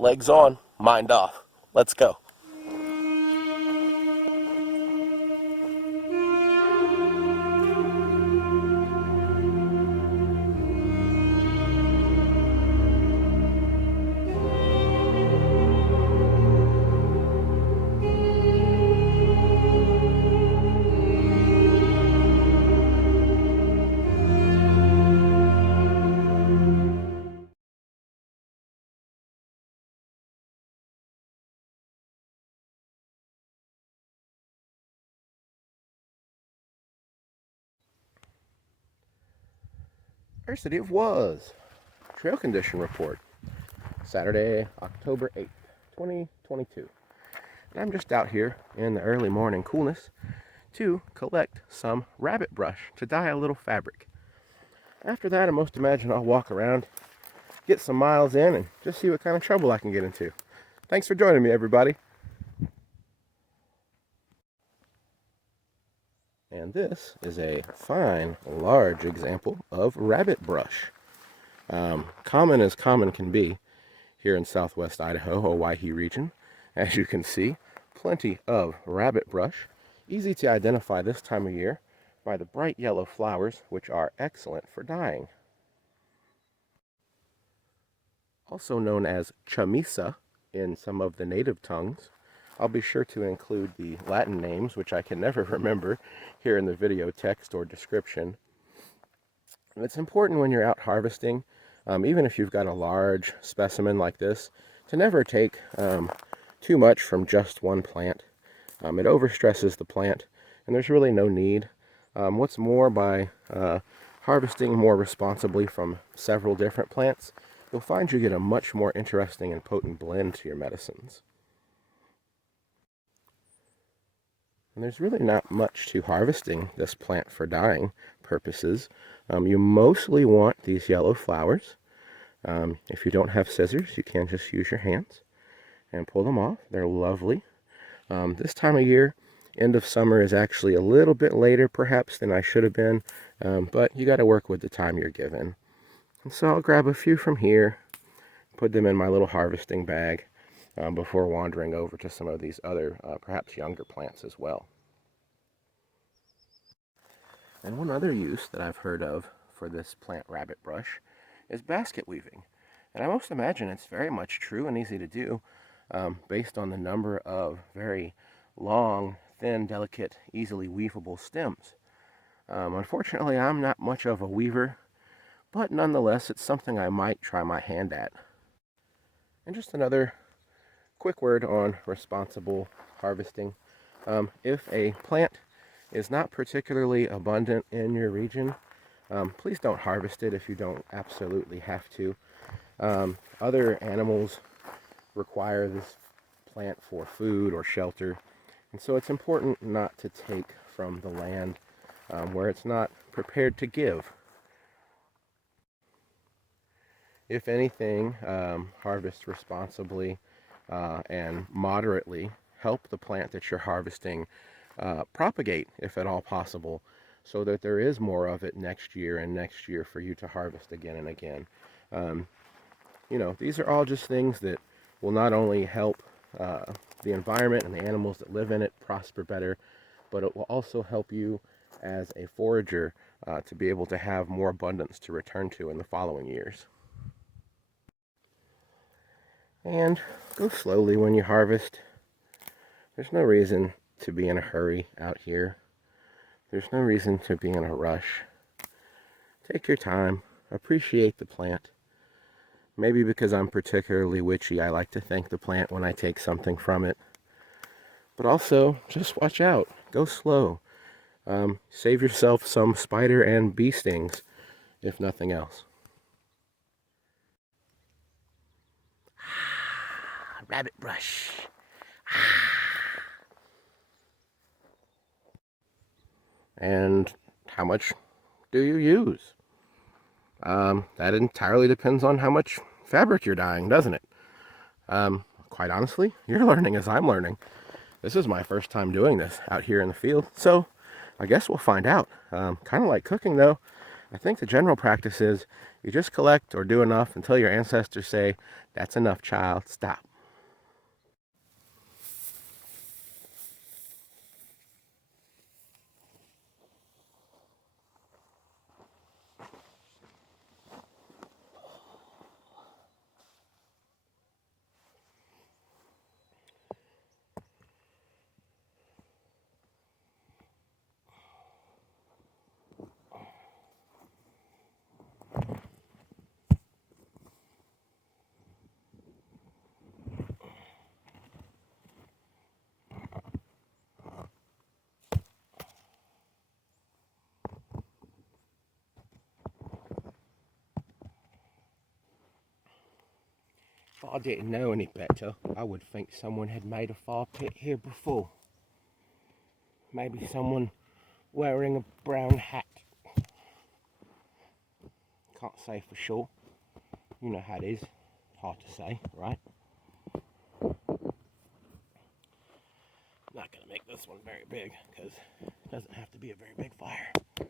legs on, mind off. Let's go. Ersity of Was trail condition report, Saturday, October 8th, 2022. And I'm just out here in the early morning coolness to collect some rabbit brush to dye a little fabric. After that, I most imagine I'll walk around, get some miles in, and just see what kind of trouble I can get into. Thanks for joining me, everybody. And this is a fine, large example of rabbit brush. Common as common can be here in southwest Idaho, Owyhee region. As you can see, plenty of rabbit brush. Easy to identify this time of year by the bright yellow flowers, which are excellent for dyeing. Also known as Chamisa in some of the native tongues. I'll be sure to include the Latin names, which I can never remember, here in the video text or description. And it's important when you're out harvesting, even if you've got a large specimen like this, to never take too much from just one plant. It overstresses the plant, and there's really no need. What's more, by harvesting more responsibly from several different plants, you'll find you get a much more interesting and potent blend to your medicines. And there's really not much to harvesting this plant for dyeing purposes. You mostly want these yellow flowers. If you don't have scissors, you can just use your hands and pull them off. They're lovely. This time of year, end of summer, is actually a little bit later perhaps than I should have been, but you got to work with the time you're given. And so I'll grab a few from here, put them in my little harvesting bag, before wandering over to some of these other, perhaps younger plants as well. And one other use that I've heard of for this plant rabbit brush is basket weaving. And I most imagine it's very much true and easy to do, based on the number of very long, thin, delicate, easily weavable stems. Unfortunately, I'm not much of a weaver, but nonetheless, it's something I might try my hand at. And just another quick word on responsible harvesting. If a plant is not particularly abundant in your region, please don't harvest it if you don't absolutely have to. Other animals require this plant for food or shelter, and so it's important not to take from the land where it's not prepared to give. If anything, harvest responsibly and moderately. Help the plant that you're harvesting propagate, if at all possible, so that there is more of it next year and next year for you to harvest again and again. These are all just things that will not only help the environment and the animals that live in it prosper better, but it will also help you as a forager to be able to have more abundance to return to in the following years. And go slowly when you harvest. There's no reason to be in a hurry out here. There's no reason to be in a rush. Take your time. Appreciate the plant. Maybe because I'm particularly witchy, I like to thank the plant when I take something from it. But also, just watch out. Go slow. Save yourself some spider and bee stings, if nothing else. Rabbit brush. And how much do you use? That entirely depends on how much fabric you're dyeing, doesn't it? Quite honestly, you're learning as I'm learning. This is my first time doing this out here in the field, so I guess we'll find out. Kind of like cooking though, I think the general practice is You just collect or do enough until your ancestors say, "That's enough, child, stop." If I didn't know any better, I would think someone had made a fire pit here before. Maybe someone wearing a brown hat. Can't say for sure. You know how it is. Hard to say, right? Not going to make this one very big because it doesn't have to be a very big fire. Just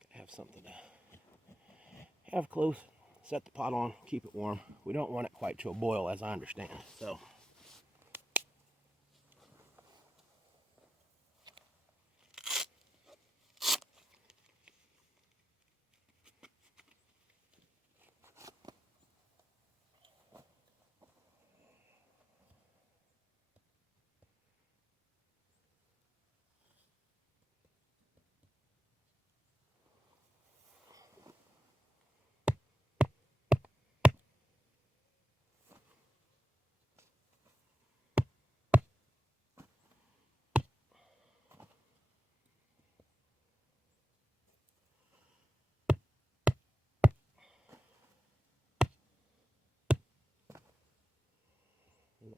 got to have something to have close. Set the pot on, keep it warm. We don't want it quite to a boil, as I understand. So,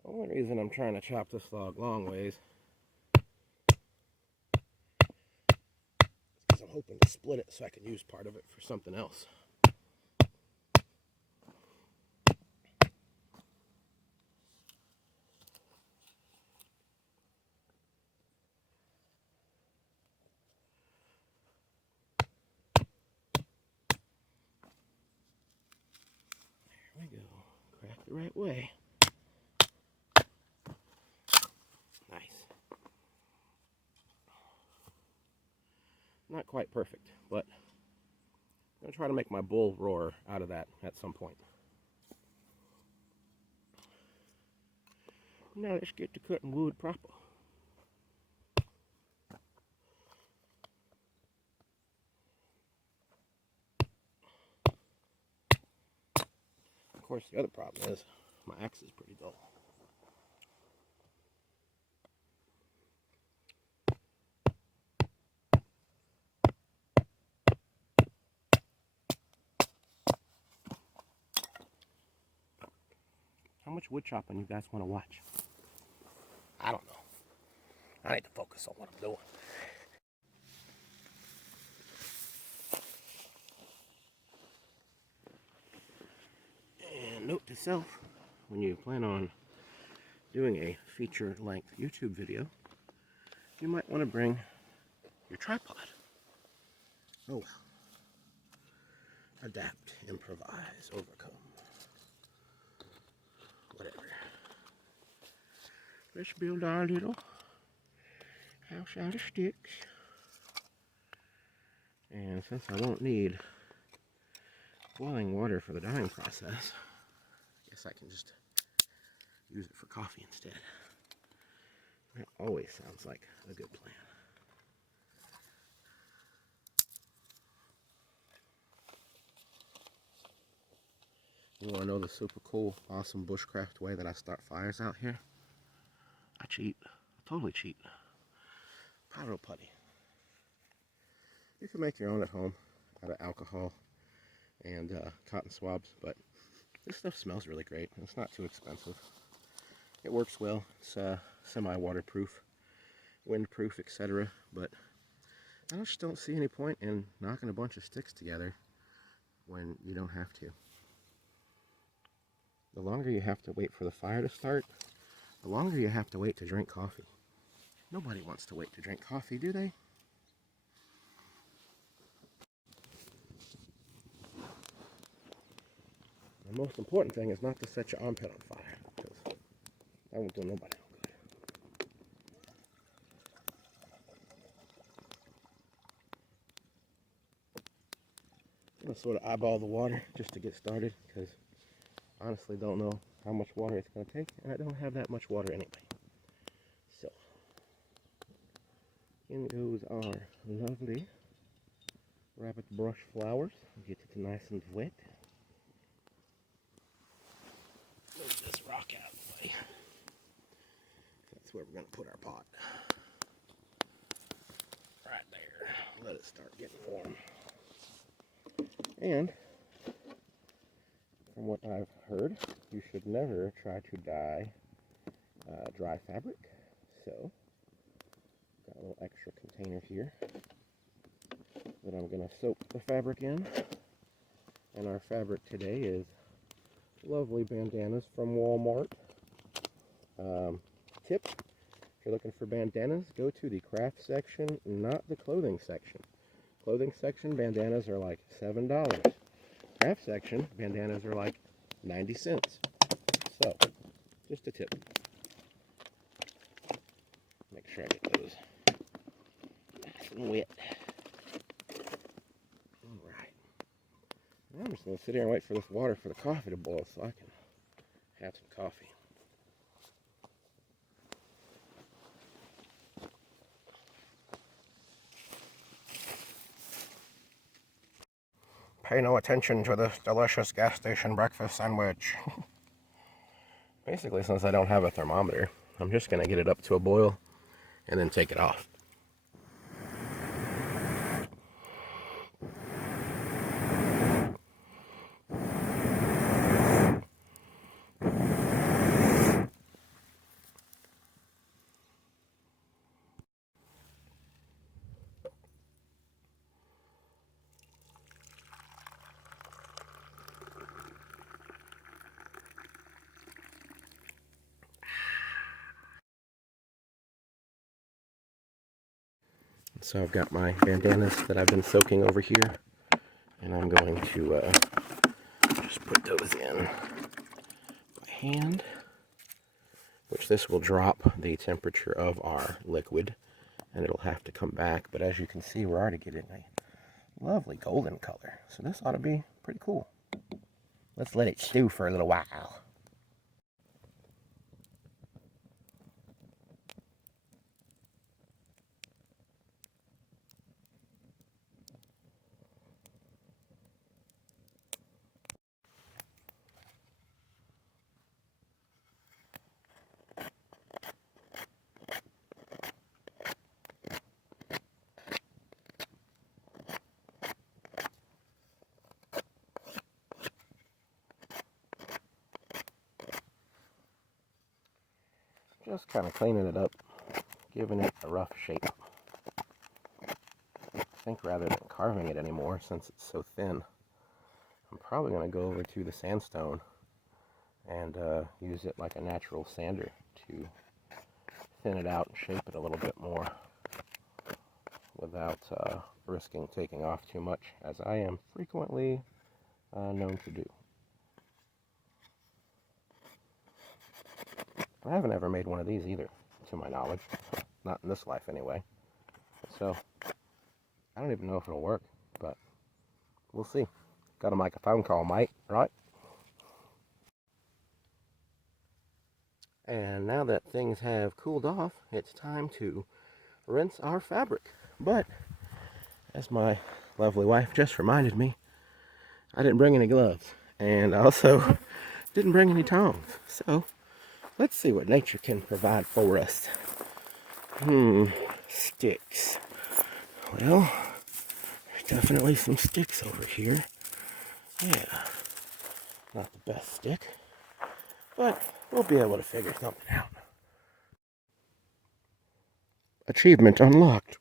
the only reason I'm trying to chop this log long ways is because I'm hoping to split it so I can use part of it for something else. There we go. Crack the right way. Nice. Not quite perfect, but I'm going to try to make my bull roar out of that at some point. Now let's get to cutting wood proper. Of course, the other problem is my axe is pretty dull. How much wood chopping you guys want to watch? I don't know. I need to focus on what I'm doing. And note to self, when you plan on doing a feature-length YouTube video, you might want to bring your tripod. Oh well. Adapt, improvise, overcome. Whatever. Let's build our little house out of sticks. And since I won't need boiling water for the dyeing process, I guess I can just use it for coffee instead. That always sounds like a good plan. You want to know the super cool, awesome bushcraft way that I start fires out here? I cheat. I totally cheat. Pyro putty. You can make your own at home out of alcohol and cotton swabs, but this stuff smells really great. It's not too expensive. It works well. It's semi-waterproof, windproof, etc. But I just don't see any point in knocking a bunch of sticks together when you don't have to. The longer you have to wait for the fire to start, the longer you have to wait to drink coffee. Nobody wants to wait to drink coffee, do they? The most important thing is not to set your armpit on fire, because that won't do nobody no good. I'm going to sort of eyeball the water just to get started, because I honestly don't know how much water it's going to take, and I don't have that much water anyway. So, in goes our lovely Rabbitbrush flowers. Get it nice and wet. Move this rock out of the way. That's where we're going to put our pot. Right there. Let it start getting warm. And from what I've heard, you should never try to dye dry fabric. So, got a little extra container here that I'm going to soak the fabric in. And our fabric today is lovely bandanas from Walmart. Tip, if you're looking for bandanas, go to the craft section, not the clothing section. Clothing section, bandanas are like $7. Craft section, bandanas are like 90 cents. So, just a tip. Make sure I get those nice and wet. Alright. Now I'm just going to sit here and wait for this water for the coffee to boil so I can have some coffee. Pay no attention to this delicious gas station breakfast sandwich. Basically, since I don't have a thermometer, I'm just going to get it up to a boil and then take it off. So I've got my bandanas that I've been soaking over here, and I'm going to just put those in by hand, which this will drop the temperature of our liquid, and it'll have to come back. But as you can see, we're already getting a lovely golden color, so this ought to be pretty cool. Let's let it stew for a little while. Just kind of cleaning it up, giving it a rough shape. I think rather than carving it anymore, since it's so thin, I'm probably going to go over to the sandstone and use it like a natural sander to thin it out and shape it a little bit more without risking taking off too much, as I am frequently known to do. I haven't ever made one of these either, to my knowledge. Not in this life, anyway. So, I don't even know if it'll work, but we'll see. Gotta make a phone call, mate, right? And now that things have cooled off, it's time to rinse our fabric. But, as my lovely wife just reminded me, I didn't bring any gloves. And I also didn't bring any tongs. So, let's see what nature can provide for us. Sticks. Well, there's definitely some sticks over here. Yeah, not the best stick, but we'll be able to figure something out. Achievement unlocked.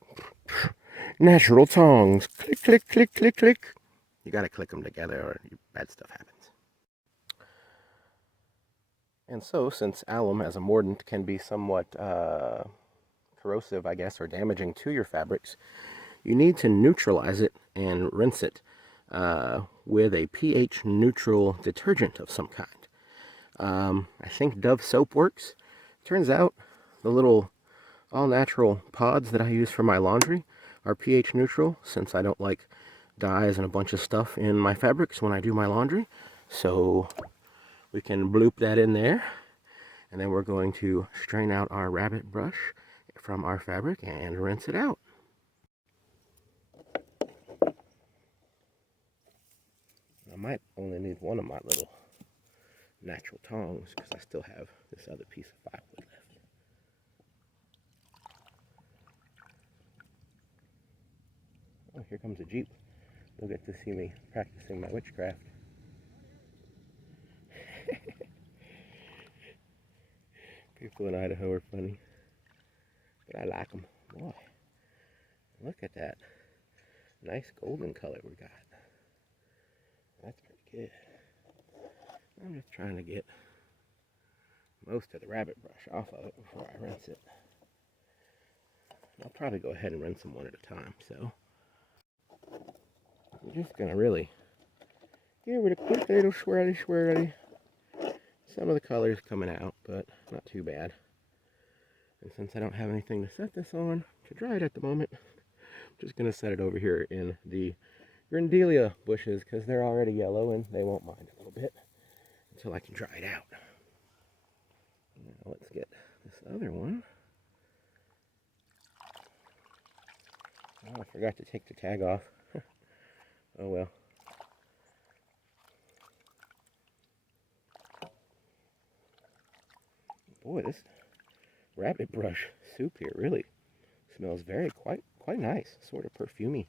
Natural tongs. Click, click, click, click, click. You gotta click them together or bad stuff happens. And so, since alum as a mordant can be somewhat corrosive, I guess, or damaging to your fabrics, you need to neutralize it and rinse it with a pH neutral detergent of some kind. I think Dove soap works. Turns out the little all-natural pods that I use for my laundry are pH neutral, since I don't like dyes and a bunch of stuff in my fabrics when I do my laundry. So we can bloop that in there, and then we're going to strain out our rabbit brush from our fabric and rinse it out. I might only need one of my little natural tongs because I still have this other piece of firewood left. Oh, here comes a Jeep. You'll get to see me practicing my witchcraft. People in Idaho are funny, but I like them. Boy, look at that nice golden color we got. That's pretty good. I'm just trying to get most of the rabbit brush off of it before I rinse it. I'll probably go ahead and rinse them one at a time, so I'm just gonna really give it a quick little swirly. Some of the color's coming out, but not too bad. And since I don't have anything to set this on to dry it at the moment, I'm just gonna set it over here in the Grandelia bushes because they're already yellow and they won't mind a little bit until I can dry it out. Now let's get this other one. Oh, I forgot to take the tag off. Oh well. Boy, this rabbit brush soup here really smells quite nice, sort of perfumey,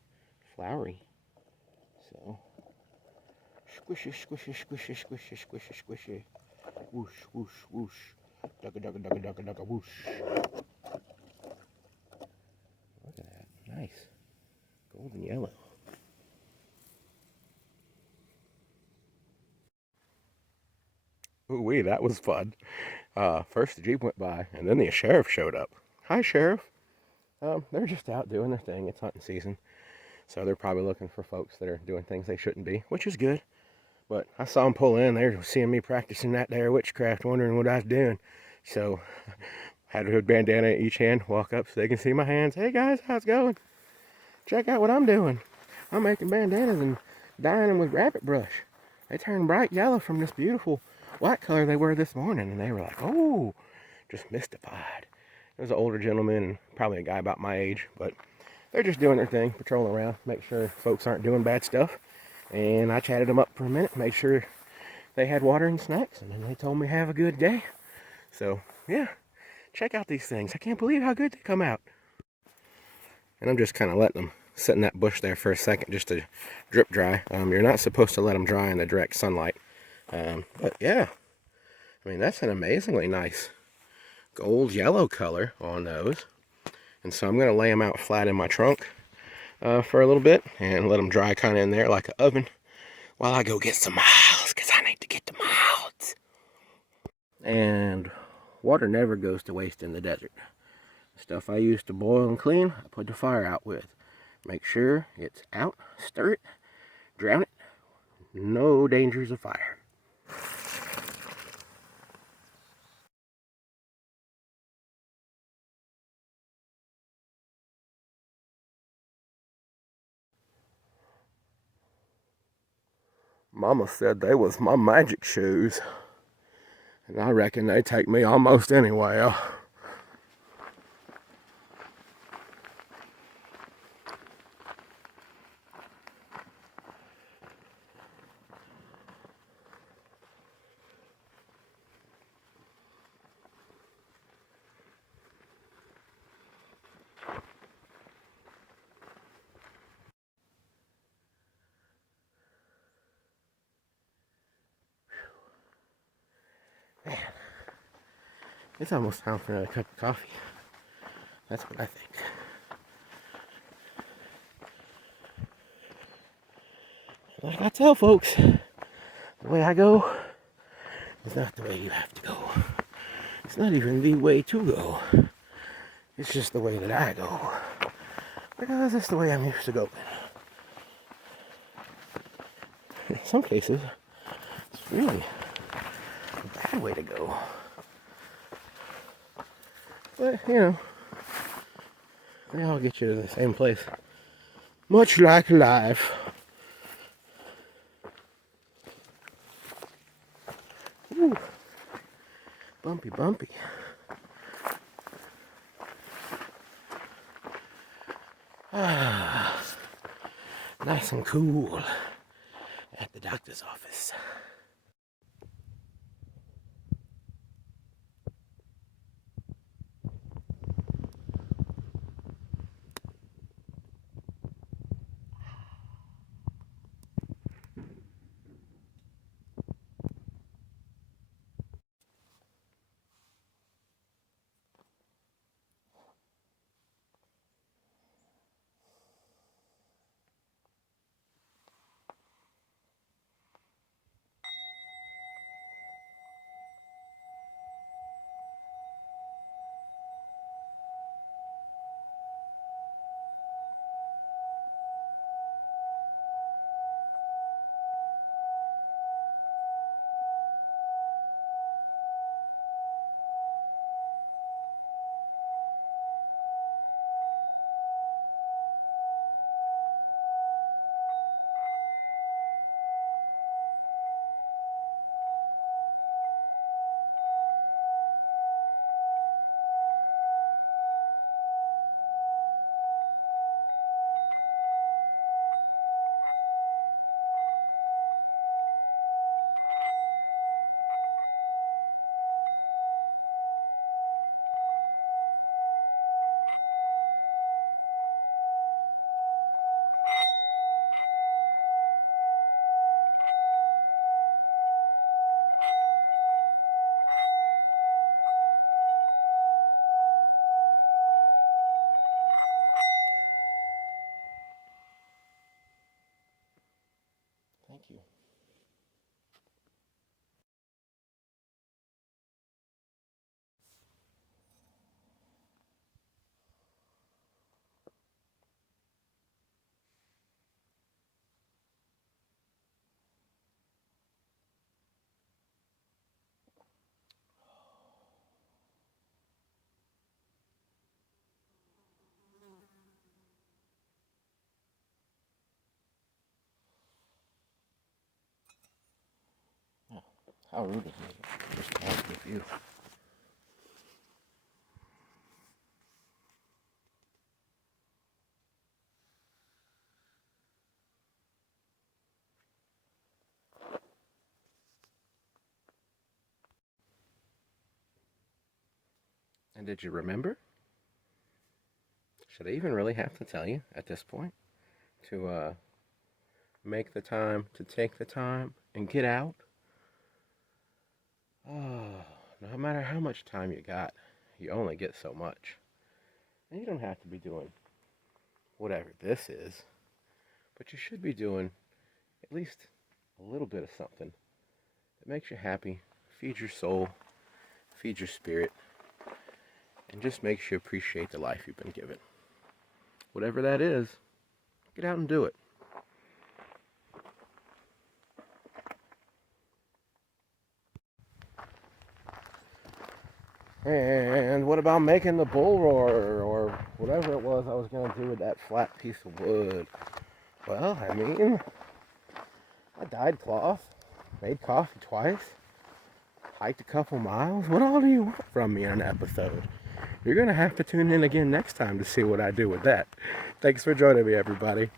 flowery. So squishy, squishy, squishy, squishy, squishy, squishy. Whoosh, whoosh, whoosh. Dugga, dugga, dugga, dugga, dugga, whoosh. Look at that. Nice. Golden yellow. Ooh-wee, that was fun. First the Jeep went by, and then the sheriff showed up. Hi, Sheriff. They're just out doing their thing. It's hunting season. So they're probably looking for folks that are doing things they shouldn't be, which is good. But I saw them pull in. They were seeing me practicing that there witchcraft, wondering what I was doing. So had a bandana in each hand, walk up so they can see my hands. Hey guys, how's it going? Check out what I'm doing. I'm making bandanas and dyeing them with rabbit brush. They turn bright yellow from this beautiful white color they were this morning. And they were like, oh, just mystified. It was an older gentleman and probably a guy about my age, but they're just doing their thing, patrolling around, make sure folks aren't doing bad stuff. And I chatted them up for a minute, made sure they had water and snacks, and then they told me have a good day. So, yeah, check out these things. I can't believe how good they come out. And I'm just kind of letting them sit in that bush there for a second just to drip dry. You're not supposed to let them dry in the direct sunlight. But yeah, I mean, that's an amazingly nice gold yellow color on those. And so I'm going to lay them out flat in my trunk for a little bit and let them dry kind of in there like an oven while I go get some miles, because I need to get the miles. And water never goes to waste in the desert. Stuff I use to boil and clean, I put the fire out with. Make sure it's out, stir it, drown it. No dangers of fire. Mama said they was my magic shoes. And I reckon they take me almost anywhere. Man, it's almost time for another cup of coffee. That's what I think. Like I tell folks, the way I go is not the way you have to go. It's not even the way to go. It's just the way that I go. Because that's the way I'm used to going. in some cases, it's really a bad way to go. But, you know, they all get you to the same place. Much like life. Ooh. Bumpy, bumpy. Ah, nice and cool at the doctor's office. Thank you. How rude of me just to ask if you. And did you remember? Should I even really have to tell you at this point to make the time, to take the time and get out? Oh, no matter how much time you got, you only get so much. And you don't have to be doing whatever this is, but you should be doing at least a little bit of something that makes you happy, feeds your soul, feeds your spirit, and just makes you appreciate the life you've been given. Whatever that is, get out and do it. And what about making the bull roar or whatever it was I was going to do with that flat piece of wood? Well, I mean, I dyed cloth, made coffee twice, hiked a couple miles. What all do you want from me in an episode? You're going to have to tune in again next time to see what I do with that. Thanks for joining me, everybody.